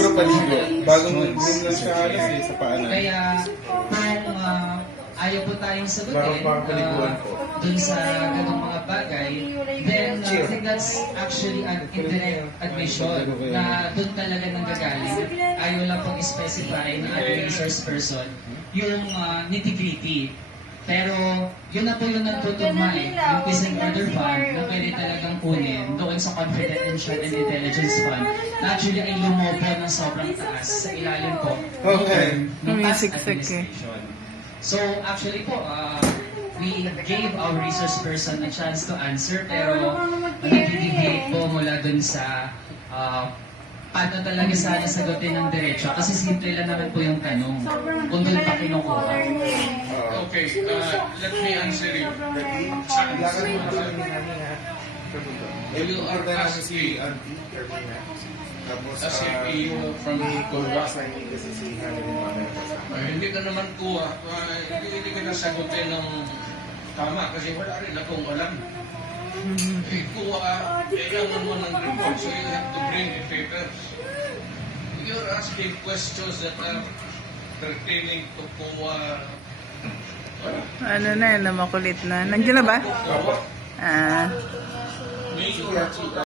siguro paligo. Bagong room lang sa alas eh, sa paanan. Kaya kung ayaw po tayong sagutin Parang paliguan po. dun sa ganung mga bagay, then I think that's actually an indirect admission na dun talaga nanggagaling. Ayaw lang pong specify ng ating resource person yung nitty-gritty. Pero yun na po yung nagtutugma yung Peace and Order Fund na pwede talagang kunin doon sa Confidential and Intelligence Fund na actually ay lumobo ng sobrang taas sa ilalim po ng past administration. So actually po, we gave our resource person a chance to answer pero nag-deviate po mula dun sa paano talaga sana sagutin ng diretso kasi simple lang naman po yung tanong kung doon pa kinukuha. Okay, let me answer you. You are asking as if you from Kuwa. Hindi ka naman kuha. Hindi ka nasagutin ng tama kasi wala rin akong alam. Kuha, kailangan mo ng report so you have to bring the papers. You're asking questions that are pertaining to Kuwa. Ano na, makulit na. Nandiyan na ba? Kuwa. Ah. May